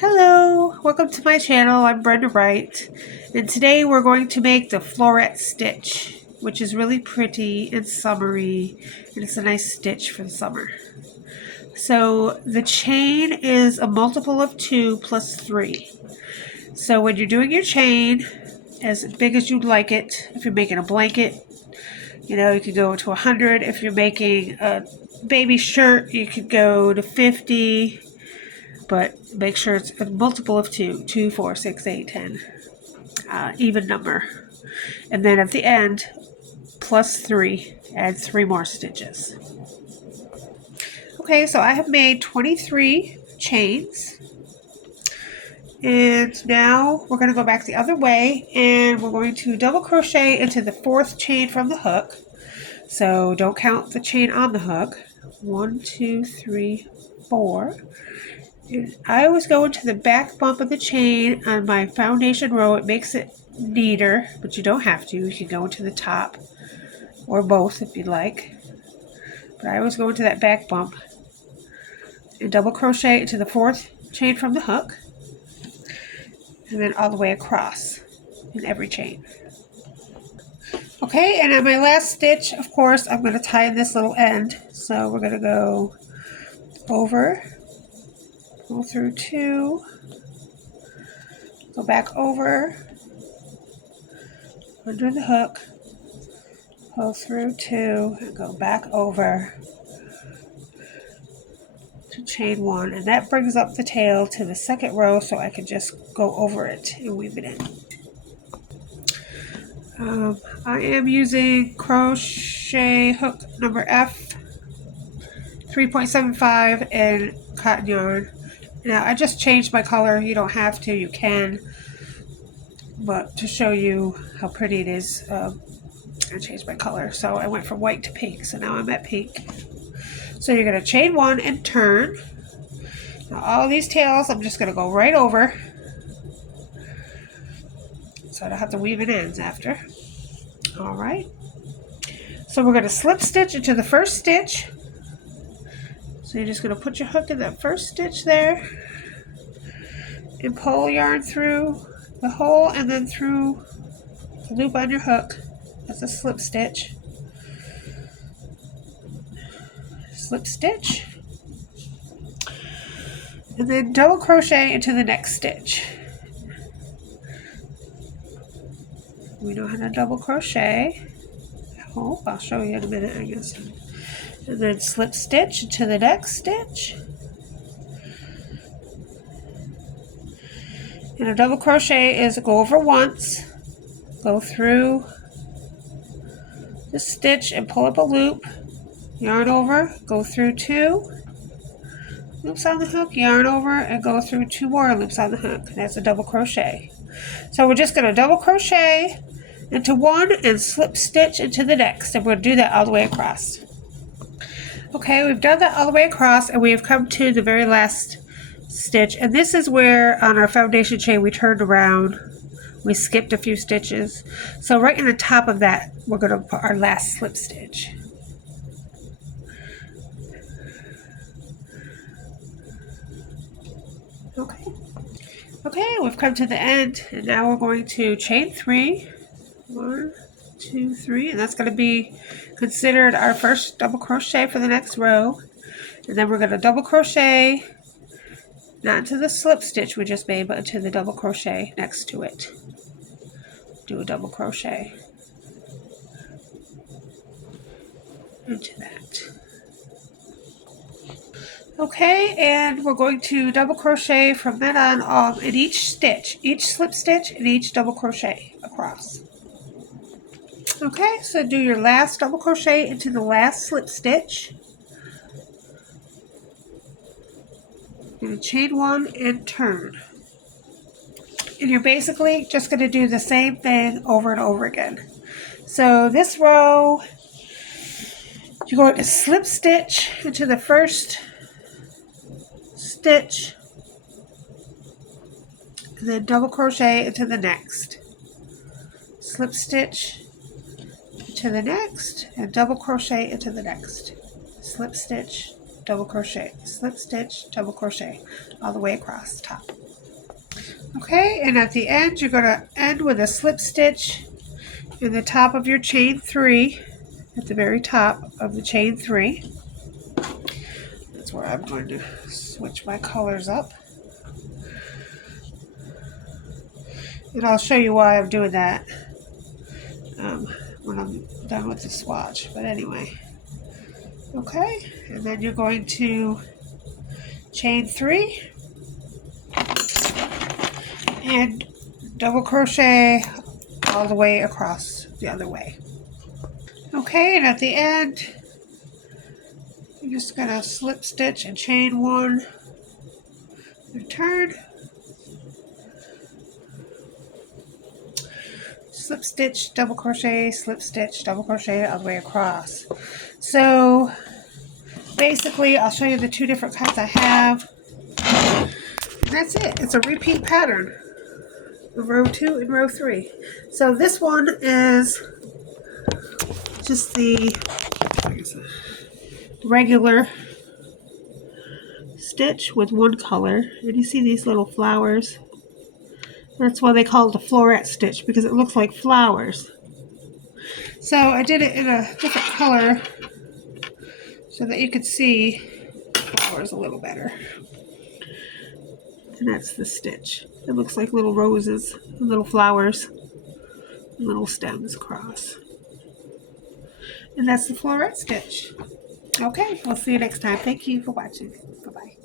Hello, welcome to my channel. I'm Brenda Wright, and today we're going to make the floret stitch, which is really pretty and summery, and it's a nice stitch for the summer. So the chain is a multiple of 2 plus 3. So when you're doing your chain, as big as you'd like it, if you're making a blanket, you could go to 100. If you're making a baby shirt, you could go to 50. But make sure it's a multiple of 2, 2, 4, 6, 8, 10, even number. And then at the end, plus 3, add 3 more stitches. Okay, so I have made 23 chains. And now we're going to go back the other way, and we're going to double crochet into the 4th chain from the hook. So don't count the chain on the hook. 1, 2, 3, 4. I always go into the back bump of the chain on my foundation row. It makes it neater, but you don't have to. You can go into the top or both if you'd like. But I always go into that back bump and double crochet into the 4th chain from the hook, and then all the way across in every chain. Okay, and on my last stitch, of course, I'm going to tie in this little end. So we're going to go over, go through 2, go back over, under the hook, go through 2, and go back over to chain 1, and that brings up the tail to the 2nd row, so I can just go over it and weave it in. I am using crochet hook number F 3.75 and cotton yarn. Now I just changed my color. You don't have to, you can, but to show you how pretty it is, I changed my color. So I went from white to pink, so now I'm at pink. So you're going to chain 1 and turn. Now all these tails I'm just going to go right over, so I don't have to weave it ends after. Alright, so we're going to slip stitch into the 1st stitch. So you're just going to put your hook in that 1st stitch there and pull yarn through the hole and then through the loop on your hook. That's a slip stitch. Slip stitch, and then double crochet into the next stitch. We know how to double crochet. Oh, I'll show you in a minute, I guess. And then slip stitch into the next stitch. And a double crochet is go over once, go through the stitch and pull up a loop, yarn over, go through 2 loops on the hook, yarn over, and go through 2 more loops on the hook. That's a double crochet. So we're just going to double crochet into one and slip stitch into the next, and we'll do that all the way across. Okay, we've done that all the way across, and we have come to the very last stitch, and this is where on our foundation chain we turned around, we skipped a few stitches. So right in the top of that we're going to put our last slip stitch. Okay, we've come to the end, and now we're going to chain 3. 1, 2, 3, and that's going to be considered our first double crochet for the next row. And then we're going to double crochet, not into the slip stitch we just made, but into the double crochet next to it. Do a double crochet into that. Okay, and we're going to double crochet from then on in each stitch, each slip stitch and each double crochet across. Okay, so do your last double crochet into the last slip stitch. You're going to chain 1 and turn. And you're basically just going to do the same thing over and over again. So this row, you're going to slip stitch into the 1st stitch, and then double crochet into the next. Slip stitch into the next, and double crochet into the next. Slip stitch double crochet, slip stitch, double crochet all the way across the top. Okay, and at the end you're going to end with a slip stitch in the top of your chain 3, at the very top of the chain 3. That's where I'm going to switch my colors up. And I'll show you why I'm doing that when I'm done with the swatch. But anyway, okay, and then you're going to chain 3 and double crochet all the way across the other way. Okay, and at the end you're just going to slip stitch and chain 1, return, slip stitch, double crochet, slip stitch, double crochet all the way across. So basically I'll show you the 2 different kinds I have. And that's it. It's a repeat pattern of row 2 and row 3. So this one is just the regular stitch with one color, and you see these little flowers. That's why they call it a floret stitch, because it looks like flowers. So I did it in a different color so that you could see flowers a little better. And that's the stitch. It looks like little roses, little flowers, little stems across. And that's the floret stitch. Okay, we'll see you next time. Thank you for watching. Bye-bye.